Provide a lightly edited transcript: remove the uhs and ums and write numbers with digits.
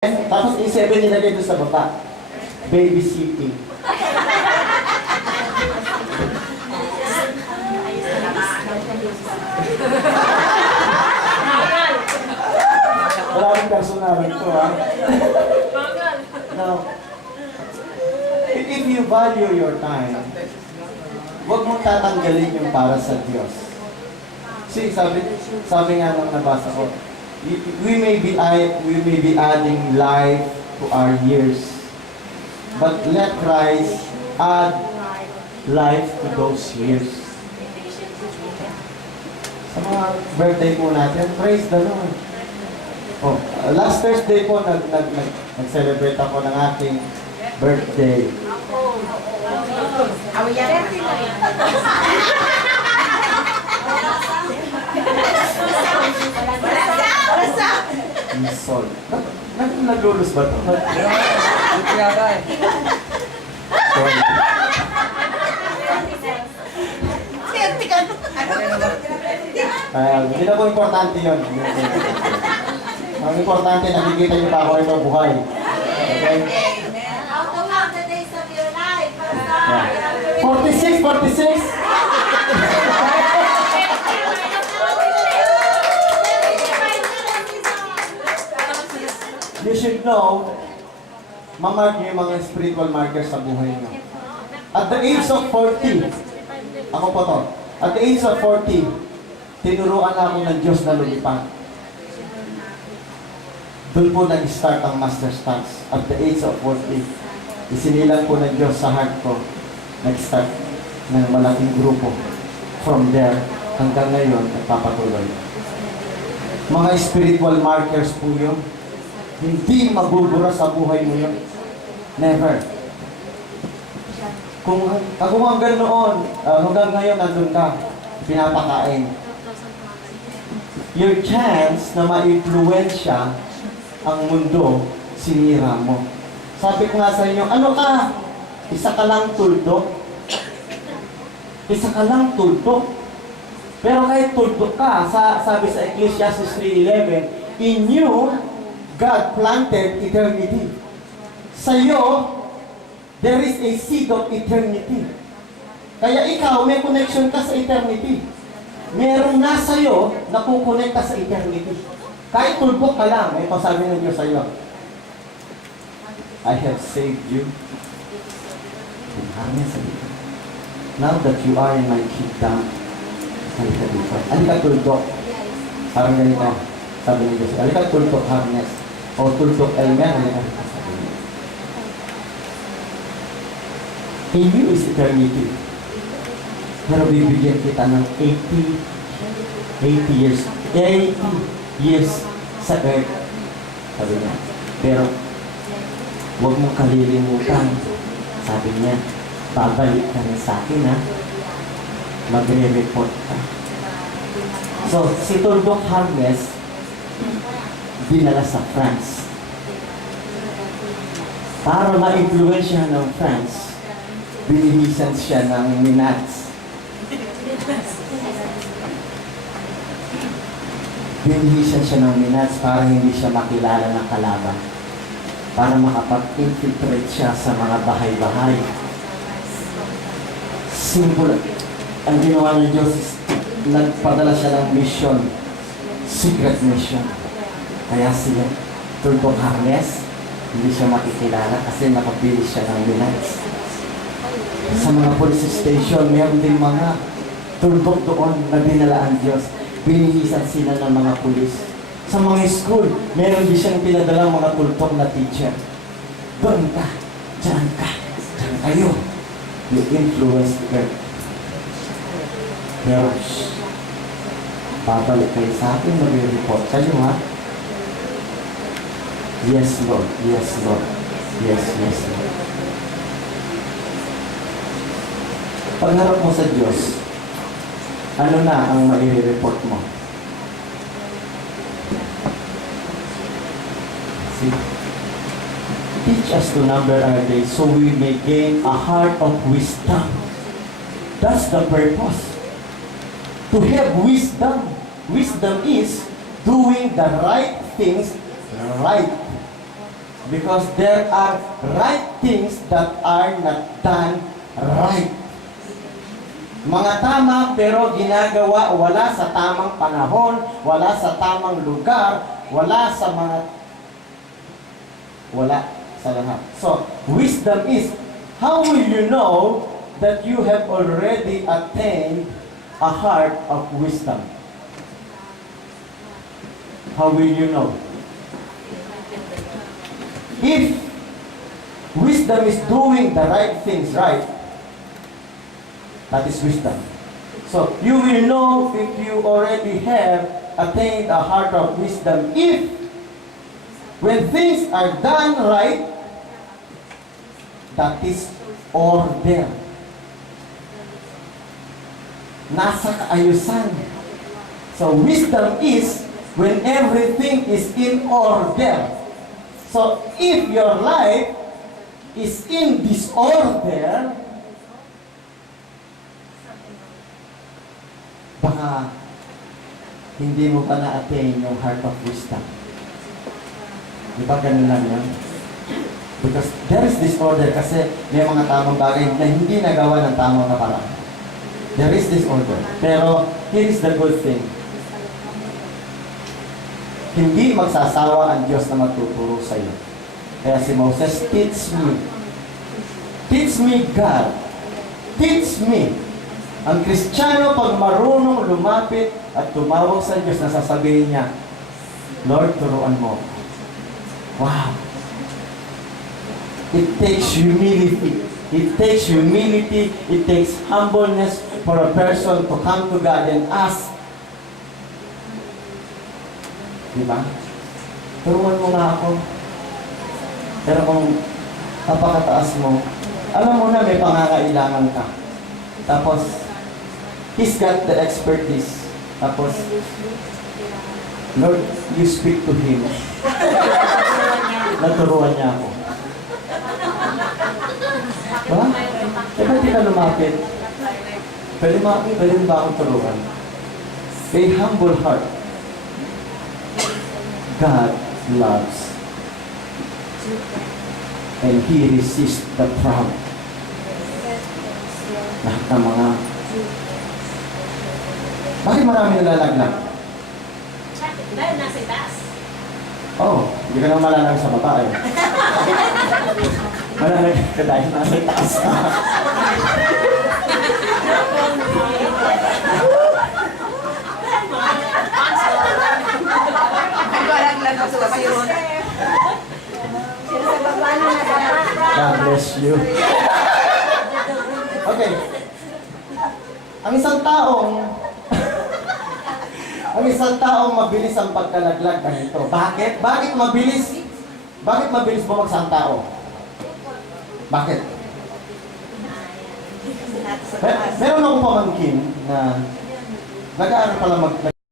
Tapos A7 nilagay doon sa baba. Babysitting. Maraming personal ito, ha? Now, if you value your time, huwag mong tatanggalin yung para sa Diyos. See, sabi nga nung nabasa ko, we may be adding life to our years, but let Christ add life to those years. Sa mga birthday po natin, praise the Lord. Oh, last Thursday po, nag-celebrate ako ng aking birthday. Sol. Naglulus ba ito? Sorry. Hindi na po importante yun. Ang importante, nakikita niyo pa ako ito buhay. Okay? Out of the days of your life. 46, 46! You should know, mamark niyo yung mga spiritual markers sa buhay niyo. At the age of 40, ako po to, at the age of 40, tinuruan na ako ng Diyos na lumipad. Doon po nag-start ang master stance. At the age of 40, isinilang po ng Diyos sa heart ko, nag-start ng malaking grupo. From there, hanggang ngayon, nagpapatuloy. Mga spiritual markers po yun. Hindi magbubura sa buhay mo yun. Never. Kung hanggang noon, hanggang ngayon nandun ka, pinapakain. Your chance na ma-influensya ang mundo, sinira mo. Sabi ko nga sa inyo, ano ka? Isa ka lang tuldok. Isa ka lang tuldok. Pero kahit tuldok ka, sabi sa Ecclesiastes 3:11, in you, God planted eternity. Sa iyo, there is a seed of eternity. Kaya ikaw, may connection ka sa eternity. Merong nasa iyo na kukonect ka sa eternity. Kahit tulpok ka lang, may pasabi ng Diyos sa iyo. I have saved you. Now that you are in my kingdom, halika dito. Halika tulpok. Parang ganito. Sabi ng Diyos, halika tulpok, harness. O tuldok amen. In you is eternity. Pero bibigyan kita ng 80 years. 80 years sa earth. Sabi niya. Pero, huwag mong kalilimutan. Sabi niya, babalik ka rin sa akin, ha? Magre-report ka. So, si Tuldok Harness, dinala sa France. Para ma-influensya ng France, binihisan siya ng minats. Binihisan siya ng minats para hindi siya makilala ng kalaban. Para makapag-infiltrate siya sa mga bahay-bahay. Simple. Ang ginawa ng Diyos is nagpadala siya ng mission. Secret mission. Kaya siya, Tuldok Harness, hindi siya makikilala kasi nakabilis siya ng minutes. Sa mga police station, meron din mga tuldok doon na dinala ang Diyos. Binihisan sila ng mga pulis. Sa mga school, meron din siyang pinadalang mga tuldok na teacher. Doon ka, dyan kayo. You influence the earth. Pero, babalik kayo sa akin, mag-report kayo, ha? Yes, Lord. Yes, Lord. Yes, yes, Lord. Pagharap mo sa Diyos, ano na ang mai-report mo? See? Teach us to number our days so we may gain a heart of wisdom. That's the purpose. To have wisdom. Wisdom is doing the right things right. Because there are right things that are not done right. Mga tama pero ginagawa wala sa tamang panahon, wala sa tamang lugar, wala sa lahat. So, wisdom is, how will you know that you have already attained a heart of wisdom? How will you know? If wisdom is doing the right things right, that is wisdom. So, you will know if you already have attained a heart of wisdom if when things are done right, that is order. Nasa kaayusan. So, wisdom is when everything is in order. So, if your life is in disorder, baka hindi mo pa na-attain yung heart of wisdom. Di ba ganun lang yan? Because there is disorder kasi may mga tamang bagay na hindi nagawa ng tamang paraan. There is disorder. Pero here is the good thing. Hindi magsasawa ang Diyos na magtuturo sa iyo. Kaya si Moses, teach me. Teach me, God. Teach me. Ang Kristiyano, pag marunong lumapit at tumawag sa Diyos, nasasabihin niya, Lord, turuan mo. Wow! It takes humility. It takes humility. It takes humbleness for a person to come to God and ask. Diba? Turuan mo nga ako. Pero kung napakataas mo, alam mo na may pangangailangan ka. Tapos, He's got the expertise. Tapos, Lord, you speak to Him. Naturuan niya ako. Ba? Eh, ba't di ka lumapit? Pwede ba akong turuan? A humble heart. God loves. And He resists the proud. Lahat ng mga... Bakit marami nalalaglag? Dahil nasa itaas. Oh, hindi ka naman malalag sa baba eh. Malalag ka dahil nasa taas ka. God bless you. Okay. Ang isang taong mabilis ang pagkalaglag ganito. Bakit? Bakit mabilis? Bakit mabilis bumagsak ang tao? Bakit? Meron akong pamangkin na nag-aaral pala